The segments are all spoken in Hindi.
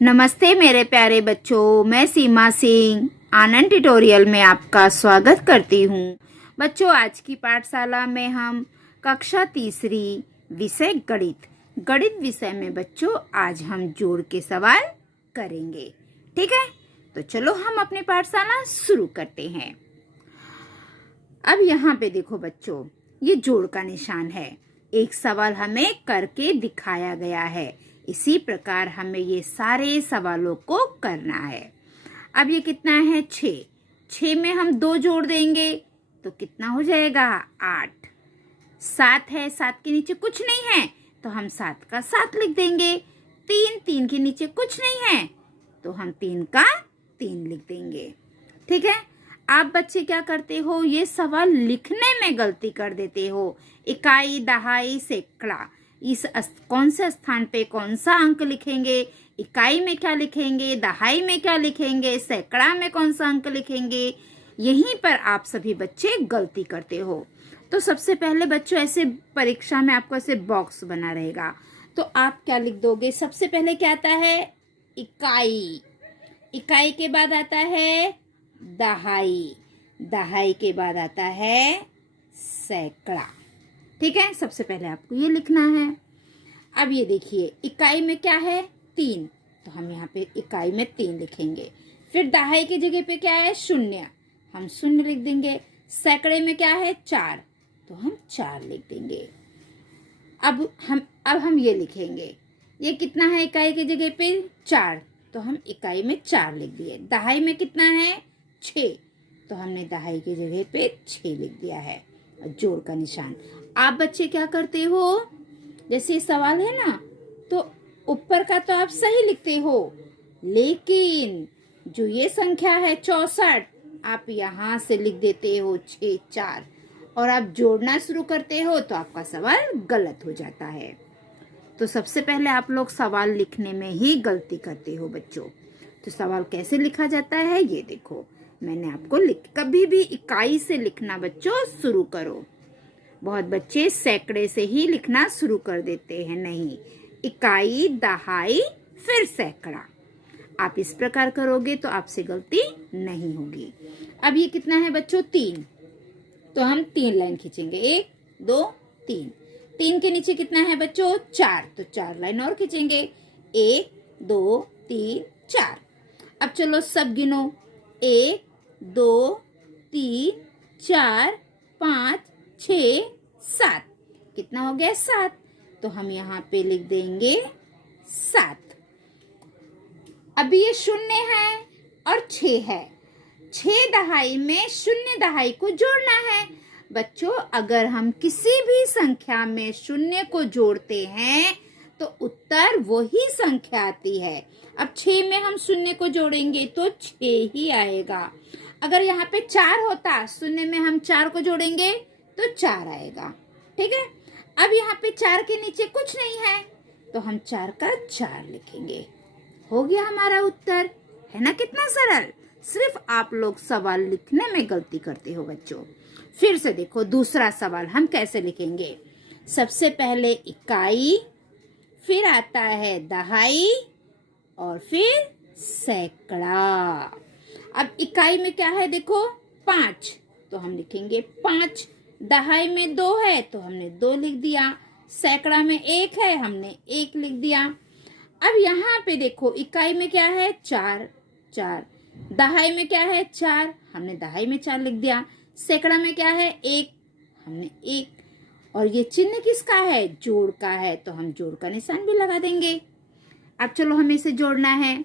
नमस्ते मेरे प्यारे बच्चों, मैं सीमा सिंह आनंद ट्यूटोरियल में आपका स्वागत करती हूँ। बच्चों, आज की पाठशाला में हम कक्षा तीसरी विषय गणित विषय में बच्चों आज हम जोड़ के सवाल करेंगे। ठीक है, तो चलो हम अपनी पाठशाला शुरू करते हैं। अब यहाँ पे देखो बच्चों, ये जोड़ का निशान है। एक सवाल हमें करके दिखाया गया है। इसी प्रकार हमें ये सारे सवालों को करना है। अब ये कितना है? 6। 6 में हम 2 जोड़ देंगे तो कितना हो जाएगा? 8। 7 है, 7 के नीचे कुछ नहीं है तो हम 7 का 7 लिख देंगे। 3 के नीचे कुछ नहीं है तो हम 3 का 3 लिख देंगे। ठीक है, आप बच्चे क्या करते हो? ये सवाल लिखने में गलती कर देते हो। इकाई, दहाई, सैकड़ा, इस कौन से स्थान पे कौन सा अंक लिखेंगे? इकाई में क्या लिखेंगे? दहाई में क्या लिखेंगे? सैकड़ा में कौन सा अंक लिखेंगे? यहीं पर आप सभी बच्चे गलती करते हो। तो सबसे पहले बच्चों, ऐसे परीक्षा में आपको ऐसे बॉक्स बना रहेगा तो आप क्या लिख दोगे? सबसे पहले क्या आता है? इकाई। इकाई के बाद आता है दहाई। दहाई के बाद आता है सैकड़ा। ठीक है, सबसे पहले आपको ये लिखना है। अब ये देखिए, इकाई में क्या है? 3, तो हम यहाँ पे इकाई में 3 लिखेंगे। फिर दहाई की जगह पे क्या है? 0, हम 0 लिख देंगे। सैकड़े में क्या है? 4, तो हम 4 लिख देंगे। अब हम ये लिखेंगे, ये कितना है? इकाई की जगह पे 4, तो हम इकाई में 4 लिख दिए। दहाई में कितना है? 6, तो हमने दहाई की जगह पे 6 लिख दिया है। जोड़ का निशान। आप बच्चे क्या करते हो? जैसे ये सवाल है ना, तो ऊपर का तो आप सही लिखते हो, लेकिन जो ये संख्या है 64, आप यहाँ से लिख देते हो 6 4 और आप जोड़ना शुरू करते हो तो आपका सवाल गलत हो जाता है। तो सबसे पहले आप लोग सवाल लिखने में ही गलती करते हो बच्चों। तो सवाल कैसे लिखा जाता है ये देखो, मैंने आपको कभी भी इकाई से लिखना बच्चों शुरू करो। बहुत बच्चे सैकड़े से ही लिखना शुरू कर देते हैं। नहीं, इकाई, दहाई, फिर सैकड़ा। आप इस प्रकार करोगे तो आपसे गलती नहीं होगी। अब ये कितना है बच्चों? 3, तो हम 3 लाइन खींचेंगे। 1 2 3। 3 के नीचे कितना है बच्चों? 4, तो 4 लाइन और खींचेंगे। 1 2 3 4। अब चलो सब गिनो। 1 2 3 4 5 6 7। कितना हो गया? 7, तो हम यहाँ पे लिख देंगे 7। अभी ये 0 है और 6 है। 6 दहाई में 0 दहाई को जोड़ना है। बच्चों, अगर हम किसी भी संख्या में 0 को जोड़ते हैं तो उत्तर वही संख्या आती है। अब 6 में हम 0 को जोड़ेंगे तो 6 ही आएगा। अगर यहाँ पे 4 होता, 0 में हम 4 को जोड़ेंगे तो 4 आएगा। ठीक है, अब यहाँ पे 4 के नीचे कुछ नहीं है तो हम 4 का 4 लिखेंगे। हो गया हमारा उत्तर। है ना कितना सरल? सिर्फ आप लोग सवाल लिखने में गलती करते हो बच्चों। फिर से देखो, दूसरा सवाल हम कैसे लिखेंगे। सबसे पहले इकाई, फिर आता है दहाई और फिर सैकड़ा। अब इकाई में क्या है देखो? 5, तो हम लिखेंगे 5। दहाई में 2 है तो हमने 2 लिख दिया। सैकड़ा में 1 है, हमने 1 लिख दिया। अब यहाँ पे देखो, इकाई में क्या है? 4 4। दहाई में क्या है? 4, हमने दहाई में 4 लिख दिया। सैकड़ा में क्या है? 1, हमने 1। और ये चिन्ह किसका है? जोड़ का है, तो हम जोड़ का निशान भी लगा देंगे। अब चलो हमें इसे जोड़ना है।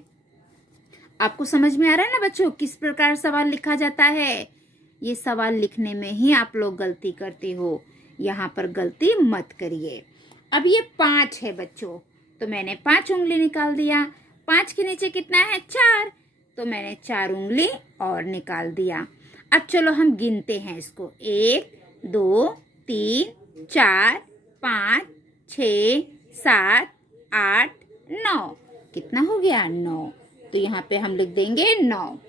आपको समझ में आ रहा है ना बच्चों किस प्रकार सवाल लिखा जाता है? ये सवाल लिखने में ही आप लोग गलती करते हो, यहाँ पर गलती मत करिए। अब ये 5 है बच्चों, तो मैंने 5 उंगली निकाल दिया। 5 के नीचे कितना है? 4, तो मैंने 4 उंगली और निकाल दिया। अब चलो हम गिनते हैं इसको। 1 2 3 4 5 6 7 8 9। कितना हो गया? 9, तो यहाँ पे हम लिख देंगे 9।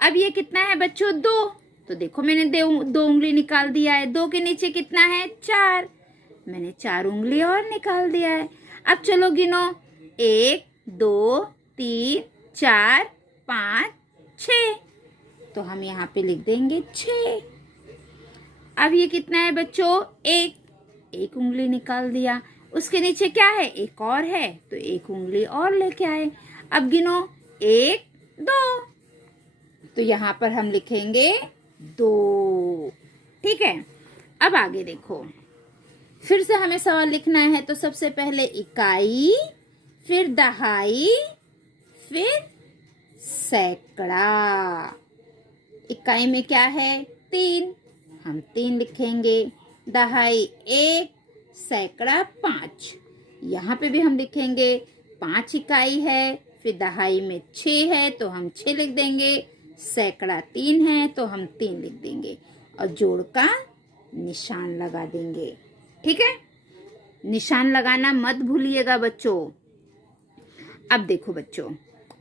अब ये कितना है बच्चों? 2, तो देखो मैंने 2 उंगली निकाल दिया है। 2 के नीचे कितना है? 4, मैंने 4 उंगली और निकाल दिया है। अब चलो गिनो। 1 2 3 4 5 6। तो हम यहाँ पे लिख देंगे 6। अब ये कितना है बच्चों? एक उंगली निकाल दिया। उसके नीचे क्या है? एक और है, तो एक उंगली और लेके आए। अब गिनो 1 2। तो यहाँ पर हम लिखेंगे 2। ठीक है, अब आगे देखो, फिर से हमें सवाल लिखना है। तो सबसे पहले इकाई, फिर दहाई, फिर सैकड़ा। इकाई में क्या है? 3, हम 3 लिखेंगे। दहाई 1, सैकड़ा 5। यहाँ पे भी हम लिखेंगे 5 इकाई है, फिर दहाई में 6 है तो हम 6 लिख देंगे। सैकड़ा 3 है तो हम 3 लिख देंगे और जोड़ का निशान लगा देंगे। ठीक है, निशान लगाना मत भूलिएगा बच्चों। अब देखो बच्चों,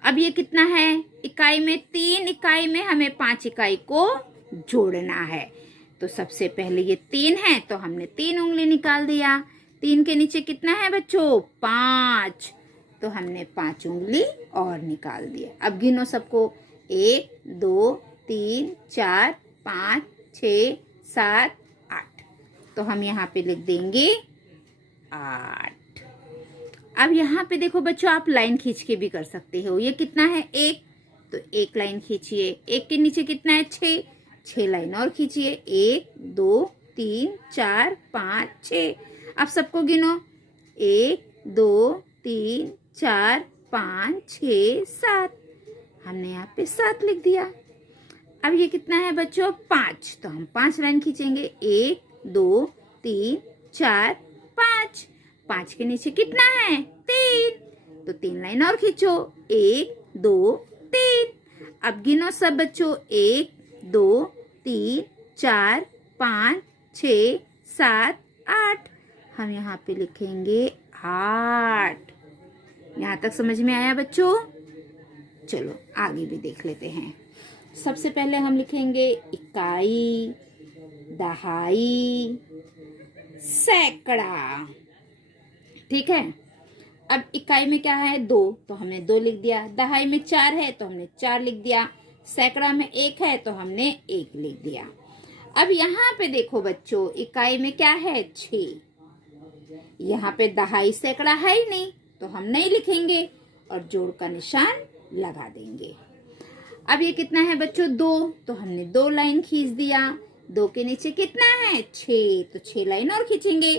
अब ये कितना है? इकाई में 3, इकाई में हमें 5 इकाई को जोड़ना है। तो सबसे पहले ये 3 है तो हमने 3 उंगली निकाल दिया। 3 के नीचे कितना है बच्चों? 5। तो हमने 5 उंगली और निकाल दिया। अब गिनो सबको। 1 2 3 4 5 6 7 8। तो हम यहाँ पे लिख देंगे 8। अब यहाँ पे देखो बच्चों, आप लाइन खींच के भी कर सकते हो। ये कितना है? 1। तो 1 लाइन खींचिए। 1 के नीचे कितना है? 6। 6 लाइन और खींचिए। 1 2 3 4 5 6। अब सबको गिनो। 1 2 3 4 5 6 7। हमने यहाँ पे 7 लिख दिया। अब ये कितना है बच्चों? 5। तो हम 5 लाइन खींचेंगे। 1 2 3 4 5। 5 के नीचे कितना है? 3। तो 3 लाइन और खींचो। 1 2 3। अब गिनो सब बच्चों। 1 2 3 4 5 6 7 8। हम यहाँ पे लिखेंगे 8। यहाँ तक समझ में आया बच्चों? चलो आगे भी देख लेते हैं। सबसे पहले हम लिखेंगे इकाई, दहाई, सैकड़ा। ठीक है, अब इकाई में क्या है? 2, तो हमने 2 लिख दिया। दहाई में 4 है तो हमने 4 लिख दिया। सैकड़ा में 1 है तो हमने 1 लिख दिया। अब यहाँ पे देखो बच्चों, इकाई में क्या है? 6। यहाँ पे दहाई सैकड़ा है ही नहीं तो हम नहीं लिखेंगे और जोड़ का निशान लगा देंगे। अब ये कितना है बच्चों? 2। तो हमने 2 लाइन खींच दिया। 2 के नीचे कितना है? 6। तो 6 लाइन और खींचेंगे।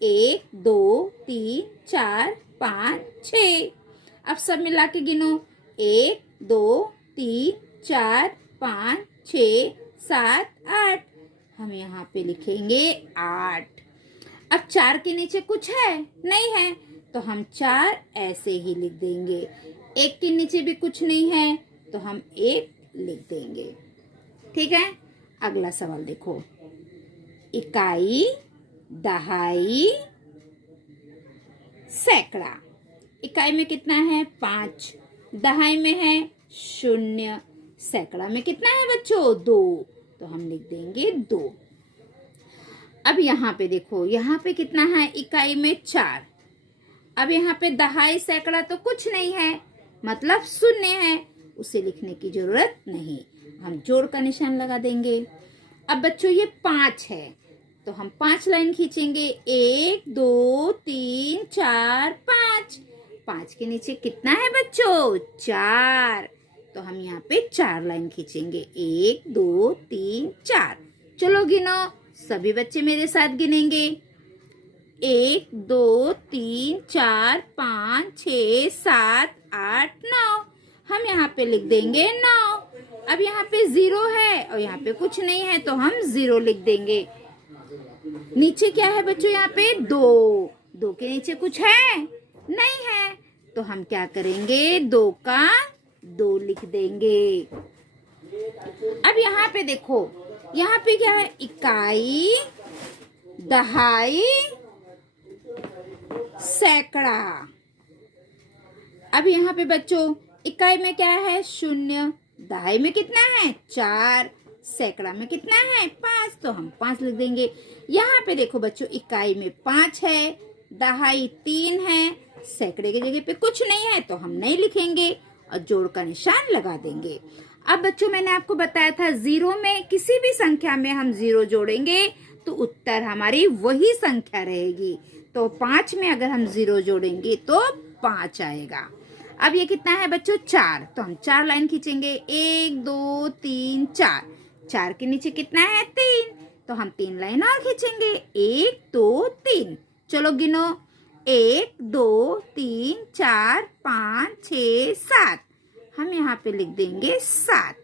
1 2 3 4 5 6। अब सब मिला के गिनो। 1 2 3 4 5 6 7 8। हम यहाँ पे लिखेंगे 8। अब 4 के नीचे कुछ है? नहीं है, तो हम 4 ऐसे ही लिख देंगे। 1 के नीचे भी कुछ नहीं है तो हम 1 लिख देंगे। ठीक है, अगला सवाल देखो। इकाई, दहाई, सैकड़ा। इकाई में कितना है? 5। दहाई में है 0। सैकड़ा में कितना है बच्चों? 2। तो हम लिख देंगे 2। अब यहाँ पे देखो, यहाँ पे कितना है? इकाई में 4। अब यहाँ पे दहाई सैकड़ा तो कुछ नहीं है, मतलब 0 है, उसे लिखने की जरूरत नहीं। हम जोड़ का निशान लगा देंगे। अब बच्चों ये 5 है तो हम 5 लाइन खींचेंगे। 1 2 3 4 5। 5 के नीचे कितना है बच्चों? 4। तो हम यहाँ पे 4 लाइन खींचेंगे। 1 2 3 4। चलो गिनो, सभी बच्चे मेरे साथ गिनेंगे। 1 2 3 4 5 6 7 8 9। हम यहाँ पे लिख देंगे 9। अब यहाँ पे 0 है और यहाँ पे कुछ नहीं है तो हम 0 लिख देंगे। नीचे क्या है बच्चों? यहाँ पे 2। 2 के नीचे कुछ है? नहीं है, तो हम क्या करेंगे? 2 का 2 लिख देंगे। अब यहाँ पे देखो, यहाँ पे क्या है? इकाई, दहाई, सैकड़ा। अब यहाँ पे बच्चों, इकाई में क्या है? 0। दहाई में कितना है? 4। सैकड़ा में कितना है? 5। तो हम 5 लिख देंगे। यहाँ पे देखो बच्चों, इकाई में 5 है, दहाई 3 है, सैकड़े की जगह पे कुछ नहीं है तो हम नहीं लिखेंगे और जोड़ का निशान लगा देंगे। अब बच्चों मैंने आपको बताया था 0 में किसी भी संख्या में हम 0 जोड़ेंगे तो उत्तर हमारी वही संख्या रहेगी। तो 5 में अगर हम 0 जोड़ेंगे तो 5 आएगा। अब ये कितना है बच्चों 4, तो हम 4 लाइन खींचेंगे 1 2 3 4। 4 के नीचे कितना है 3, तो हम 3 लाइन और खींचेंगे 1 2 3। चलो गिनो 1 2 3 4 5 6 7। हम यहाँ पे लिख देंगे 7।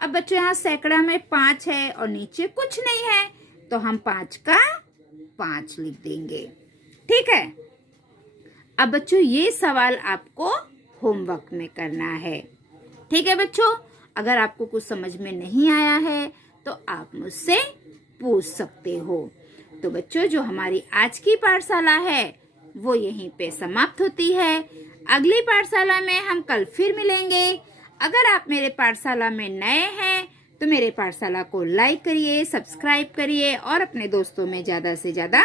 अब बच्चों यहाँ सैकड़ा में 5 है और नीचे कुछ नहीं है तो हम 5 का 5 लिख देंगे। ठीक है। अब बच्चों ये सवाल आपको होमवर्क में करना है। ठीक है बच्चों, अगर आपको कुछ समझ में नहीं आया है तो आप मुझसे पूछ सकते हो। तो बच्चों जो हमारी आज की पाठशाला है वो यहीं पे समाप्त होती है। अगली पाठशाला में हम कल फिर मिलेंगे। अगर आप मेरे पाठशाला में नए हैं तो मेरे पाठशाला को लाइक करिए, सब्सक्राइब करिए और अपने दोस्तों में ज़्यादा से ज़्यादा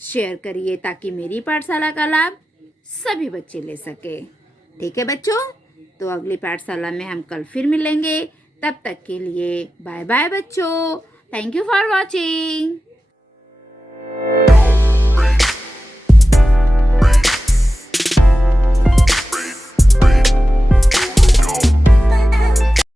शेयर करिए ताकि मेरी पाठशाला का लाभ सभी बच्चे ले सके। ठीक है बच्चों, तो अगली पाठशाला में हम कल फिर मिलेंगे। तब तक के लिए बाय बाय बच्चों। Thank you for watching.